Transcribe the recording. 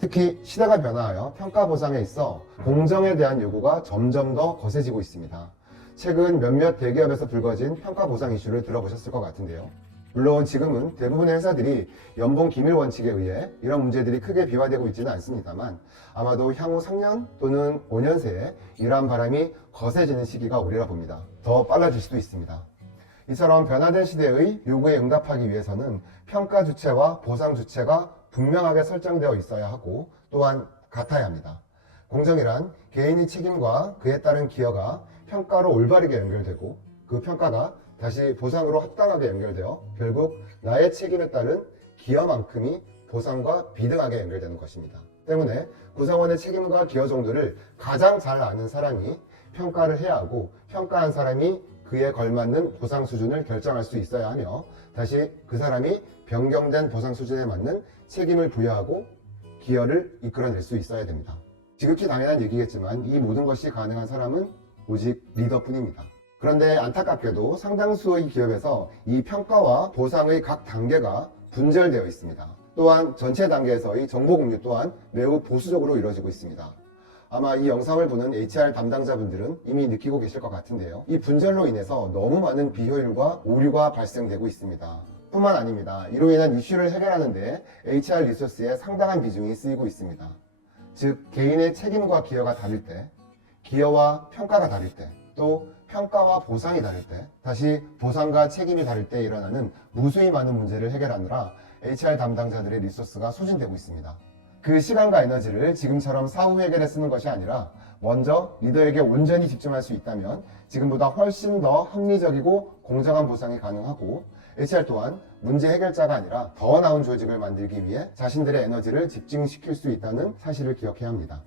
특히 시대가 변화하여 평가 보상에 있어 공정에 대한 요구가 점점 더 거세지고 있습니다. 최근 몇몇 대기업에서 불거진 평가 보상 이슈를 들어보셨을 것 같은데요. 물론 지금은 대부분의 회사들이 연봉 기밀 원칙에 의해 이런 문제들이 크게 비화되고 있지는 않습니다만 아마도 향후 3년 또는 5년 새에 이러한 바람이 거세지는 시기가 오리라 봅니다. 더 빨라질 수도 있습니다. 이처럼 변화된 시대의 요구에 응답하기 위해서는 평가 주체와 보상 주체가 분명하게 설정되어 있어야 하고 또한 같아야 합니다. 공정이란 개인의 책임과 그에 따른 기여가 평가로 올바르게 연결되고 그 평가가 다시 보상으로 합당하게 연결되어 결국 나의 책임에 따른 기여만큼이 보상과 비등하게 연결되는 것입니다. 때문에 구성원의 책임과 기여 정도를 가장 잘 아는 사람이 평가를 해야 하고 평가한 사람이 그에 걸맞는 보상 수준을 결정할 수 있어야 하며 다시 그 사람이 변경된 보상 수준에 맞는 책임을 부여하고 기여를 이끌어낼 수 있어야 됩니다. 지극히 당연한 얘기겠지만 이 모든 것이 가능한 사람은 오직 리더뿐입니다. 그런데 안타깝게도 상당수의 기업에서 이 평가와 보상의 각 단계가 분절되어 있습니다. 또한 전체 단계에서의 정보 공유 또한 매우 보수적으로 이루어지고 있습니다. 아마 이 영상을 보는 HR 담당자분들은 이미 느끼고 계실 것 같은데요. 이 분절로 인해서 너무 많은 비효율과 오류가 발생되고 있습니다. 뿐만 아닙니다. 이로 인한 이슈를 해결하는데 HR 리소스의 상당한 비중이 쓰이고 있습니다. 즉, 개인의 책임과 기여가 다를 때, 기여와 평가가 다를 때, 또 평가와 보상이 다를 때, 다시 보상과 책임이 다를 때 일어나는 무수히 많은 문제를 해결하느라 HR 담당자들의 리소스가 소진되고 있습니다. 그 시간과 에너지를 지금처럼 사후 해결에 쓰는 것이 아니라 먼저 리더에게 온전히 집중할 수 있다면 지금보다 훨씬 더 합리적이고 공정한 보상이 가능하고 HR 또한 문제 해결자가 아니라 더 나은 조직을 만들기 위해 자신들의 에너지를 집중시킬 수 있다는 사실을 기억해야 합니다.